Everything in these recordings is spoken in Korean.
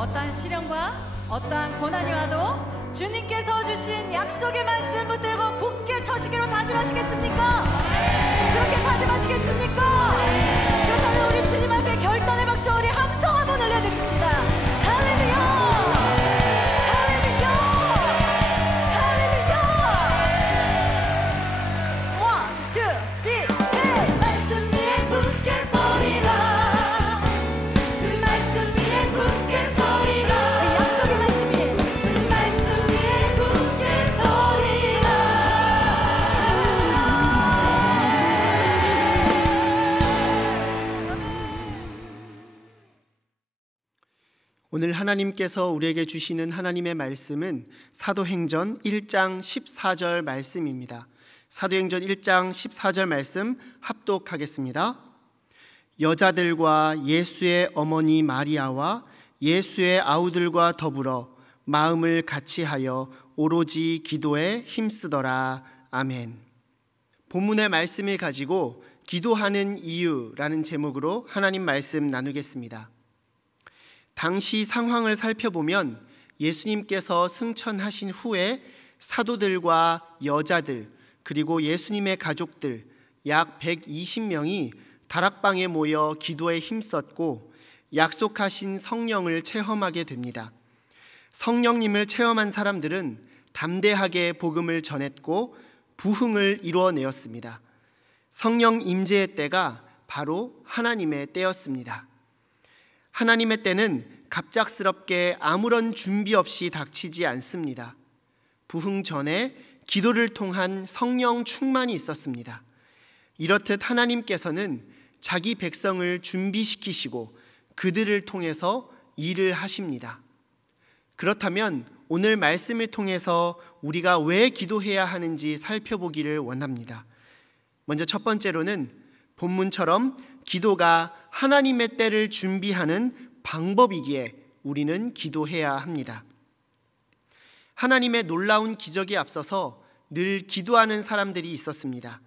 어떠한 시련과 어떠한 고난이 와도 주님께서 주신 약속의 말씀 붙들고 굳게 서시기로 다짐하시겠습니까? 그렇게 다짐하시겠습니까? 그렇다면 우리 주님 앞에 결단의 박수, 우리 함성 한번 올려드립시다. 할렐루야! 오늘 하나님께서 우리에게 주시는 하나님의 말씀은 사도행전 1장 14절 말씀입니다. 사도행전 1장 14절 말씀 합독하겠습니다. 여자들과 예수의 어머니 마리아와 예수의 아우들과 더불어 마음을 같이하여 오로지 기도에 힘쓰더라. 아멘. 본문의 말씀을 가지고 기도하는 이유라는 제목으로 하나님 말씀 나누겠습니다. 당시 상황을 살펴보면 예수님께서 승천하신 후에 사도들과 여자들 그리고 예수님의 가족들 약 120명이 다락방에 모여 기도에 힘썼고 약속하신 성령을 체험하게 됩니다. 성령님을 체험한 사람들은 담대하게 복음을 전했고 부흥을 이루어내었습니다. 성령 임재의 때가 바로 하나님의 때였습니다. 하나님의 때는 갑작스럽게 아무런 준비 없이 닥치지 않습니다. 부흥 전에 기도를 통한 성령 충만이 있었습니다. 이렇듯 하나님께서는 자기 백성을 준비시키시고 그들을 통해서 일을 하십니다. 그렇다면 오늘 말씀을 통해서 우리가 왜 기도해야 하는지 살펴보기를 원합니다. 먼저 첫 번째로는 본문처럼 기도가 하나님의 때를 준비하는 방법이기에 우리는 기도해야 합니다. 하나님의 놀라운 기적에 앞서서 늘 기도하는 사람들이 있었습니다.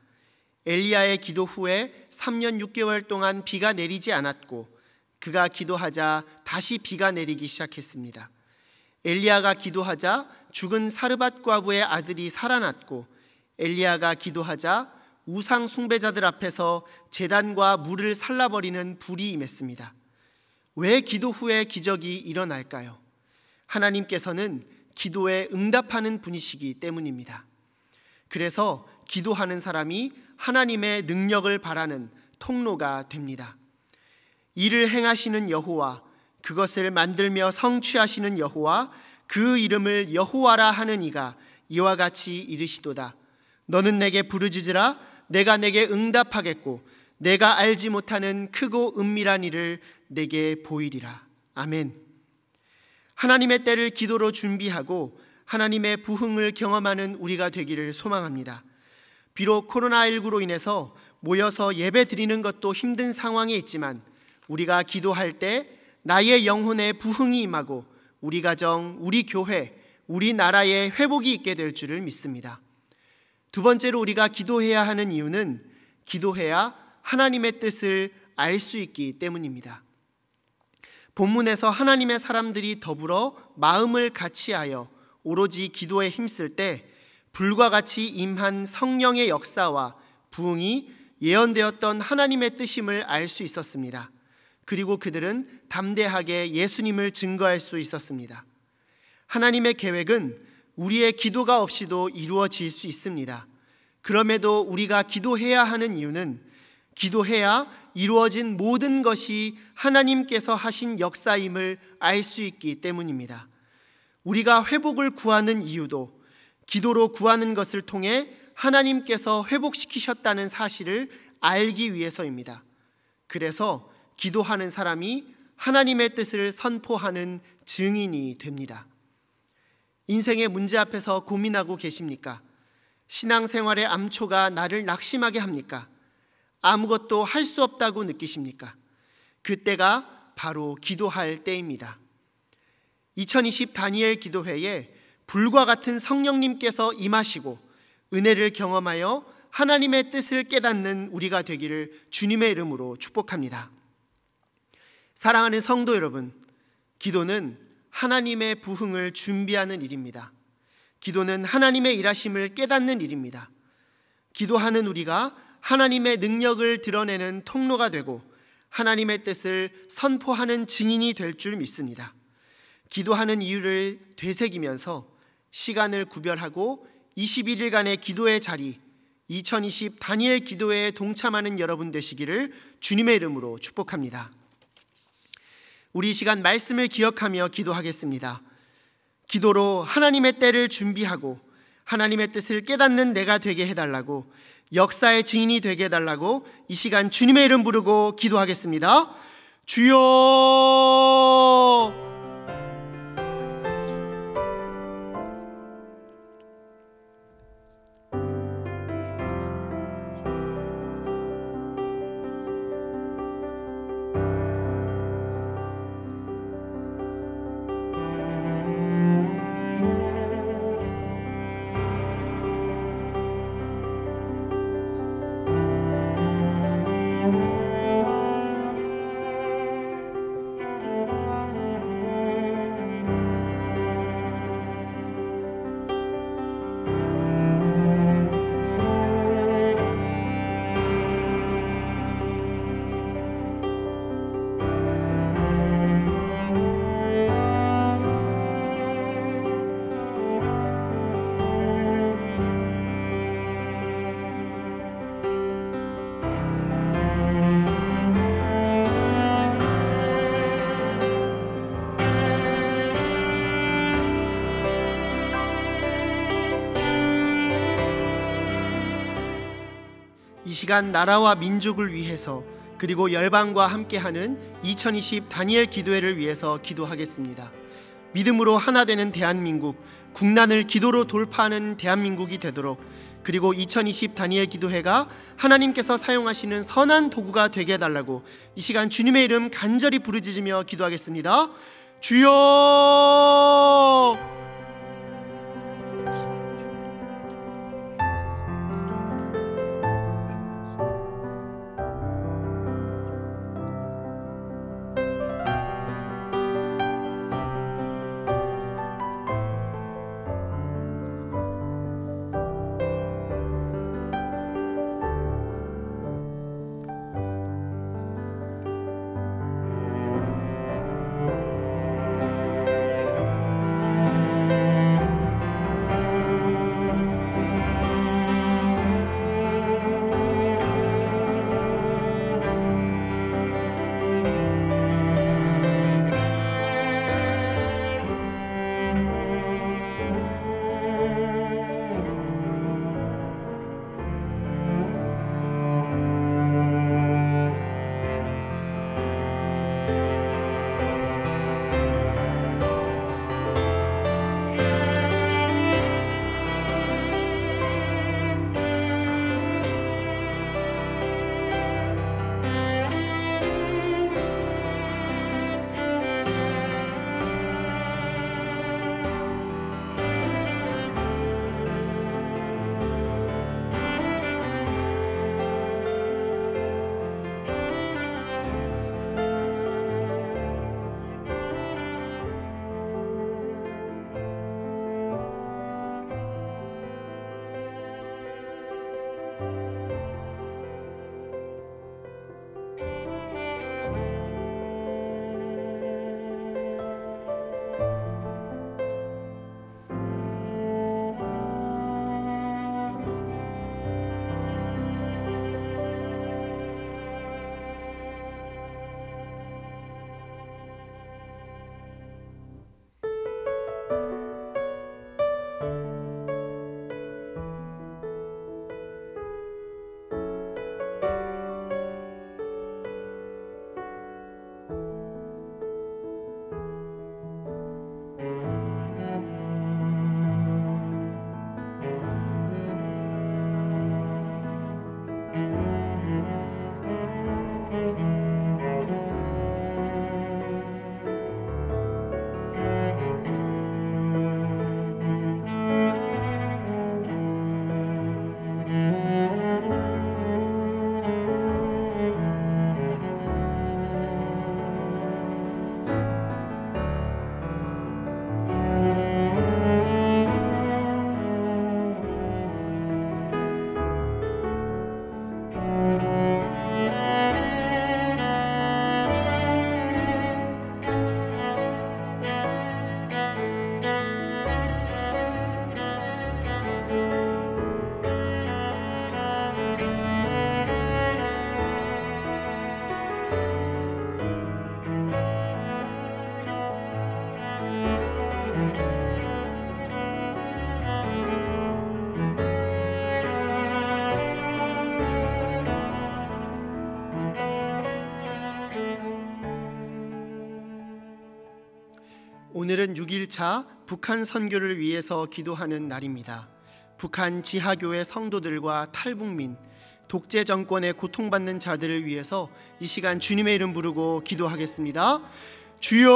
엘리야의 기도 후에 3년 6개월 동안 비가 내리지 않았고 그가 기도하자 다시 비가 내리기 시작했습니다. 엘리야가 기도하자 죽은 사르밧 과부의 아들이 살아났고 엘리야가 기도하자 우상 숭배자들 앞에서 제단과 물을 살라버리는 불이 임했습니다. 왜 기도 후에 기적이 일어날까요? 하나님께서는 기도에 응답하는 분이시기 때문입니다. 그래서 기도하는 사람이 하나님의 능력을 바라는 통로가 됩니다. 이를 행하시는 여호와, 그것을 만들며 성취하시는 여호와, 그 이름을 여호와라 하는 이가 이와 같이 이르시도다. 너는 내게 부르짖으라. 내가 내게 응답하겠고 내가 알지 못하는 크고 은밀한 일을 내게 보이리라. 아멘. 하나님의 때를 기도로 준비하고 하나님의 부흥을 경험하는 우리가 되기를 소망합니다. 비록 코로나19로 인해서 모여서 예배 드리는 것도 힘든 상황에 있지만 우리가 기도할 때 나의 영혼에 부흥이 임하고 우리 가정, 우리 교회, 우리 나라에 회복이 있게 될 줄을 믿습니다. 두 번째로 우리가 기도해야 하는 이유는 기도해야 하나님의 뜻을 알 수 있기 때문입니다. 본문에서 하나님의 사람들이 더불어 마음을 같이하여 오로지 기도에 힘쓸 때 불과 같이 임한 성령의 역사와 부흥이 예언되었던 하나님의 뜻임을 알 수 있었습니다. 그리고 그들은 담대하게 예수님을 증거할 수 있었습니다. 하나님의 계획은 우리의 기도가 없이도 이루어질 수 있습니다. 그럼에도 우리가 기도해야 하는 이유는 기도해야 이루어진 모든 것이 하나님께서 하신 역사임을 알 수 있기 때문입니다. 우리가 회복을 구하는 이유도 기도로 구하는 것을 통해 하나님께서 회복시키셨다는 사실을 알기 위해서입니다. 그래서 기도하는 사람이 하나님의 뜻을 선포하는 증인이 됩니다. 인생의 문제 앞에서 고민하고 계십니까? 신앙생활의 암초가 나를 낙심하게 합니까? 아무것도 할 수 없다고 느끼십니까? 그때가 바로 기도할 때입니다. 2020 다니엘 기도회에 불과 같은 성령님께서 임하시고 은혜를 경험하여 하나님의 뜻을 깨닫는 우리가 되기를 주님의 이름으로 축복합니다. 사랑하는 성도 여러분, 기도는 하나님의 부흥을 준비하는 일입니다. 기도는 하나님의 일하심을 깨닫는 일입니다. 기도하는 우리가 하나님의 능력을 드러내는 통로가 되고 하나님의 뜻을 선포하는 증인이 될 줄 믿습니다. 기도하는 이유를 되새기면서 시간을 구별하고 21일간의 기도의 자리, 2020 다니엘 기도회에 동참하는 여러분 되시기를 주님의 이름으로 축복합니다. 우리 이 시간 말씀을 기억하며 기도하겠습니다. 기도로 하나님의 때를 준비하고 하나님의 뜻을 깨닫는 내가 되게 해달라고, 역사의 증인이 되게 해달라고 이 시간 주님의 이름 부르고 기도하겠습니다. 주여! 이 시간 나라와 민족을 위해서 그리고 열방과 함께하는 2020 다니엘 기도회를 위해서 기도하겠습니다. 믿음으로 하나 되는 대한민국, 국난을 기도로 돌파하는 대한민국이 되도록, 그리고 2020 다니엘 기도회가 하나님께서 사용하시는 선한 도구가 되게 해달라고 이 시간 주님의 이름 간절히 부르짖으며 기도하겠습니다. 주여! 오늘은 6일차 북한 선교를 위해서 기도하는 날입니다. 북한 지하교회 성도들과 탈북민, 독재 정권에 고통받는 자들을 위해서 이 시간 주님의 이름 부르고 기도하겠습니다. 주여!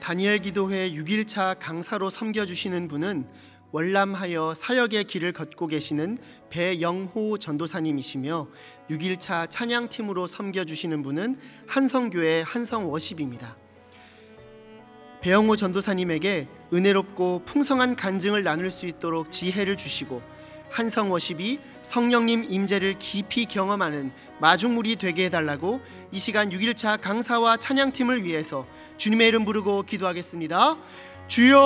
다니엘 기도회 6일차 강사로 섬겨주시는 분은 월남하여 사역의 길을 걷고 계시는 배영호 전도사님이시며 6일차 찬양팀으로 섬겨주시는 분은 한성교회 한성워십입니다. 배영호 전도사님에게 은혜롭고 풍성한 간증을 나눌 수 있도록 지혜를 주시고 한성워십이 성령님 임재를 깊이 경험하는 마중물이 되게 해달라고 이 시간 6일차 강사와 찬양팀을 위해서 주님의 이름 부르고 기도하겠습니다. 주여!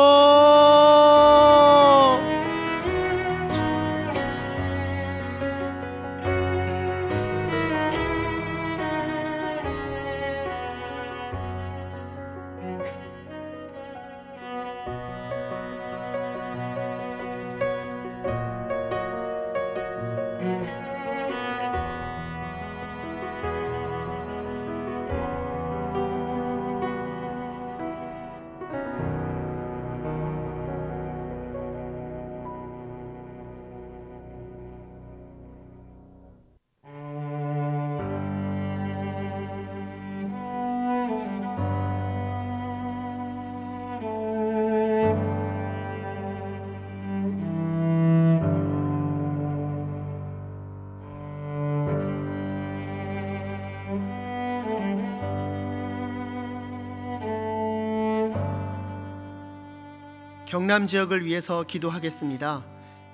경남 지역을 위해서 기도하겠습니다.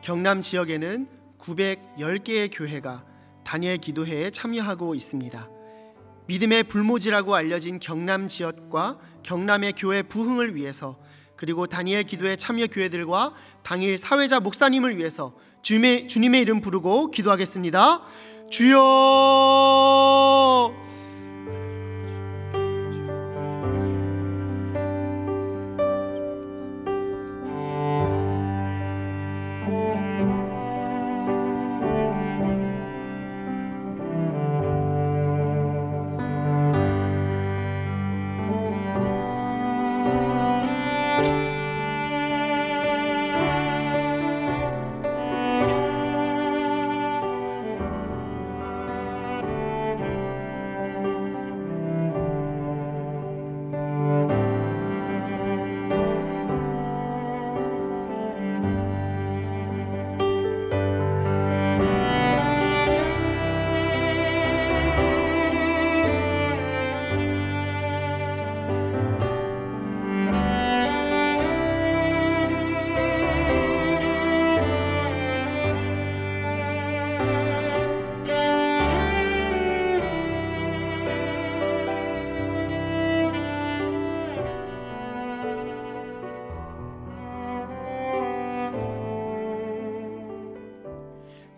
경남 지역에는 910개의 교회가 다니엘 기도회에 참여하고 있습니다. 믿음의 불모지라고 알려진 경남 지역과 경남의 교회 부흥을 위해서, 그리고 다니엘 기도회 참여 교회들과 당일 사회자 목사님을 위해서 주님의 이름 부르고 기도하겠습니다. 주여!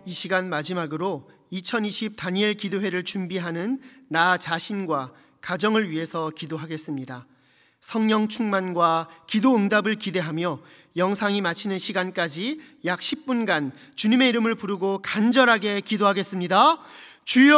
이 시간 마지막으로 2020 다니엘 기도회를 준비하는 나 자신과 가정을 위해서 기도하겠습니다. 성령 충만과 기도 응답을 기대하며 영상이 마치는 시간까지 약 10분간 주님의 이름을 부르고 간절하게 기도하겠습니다. 주여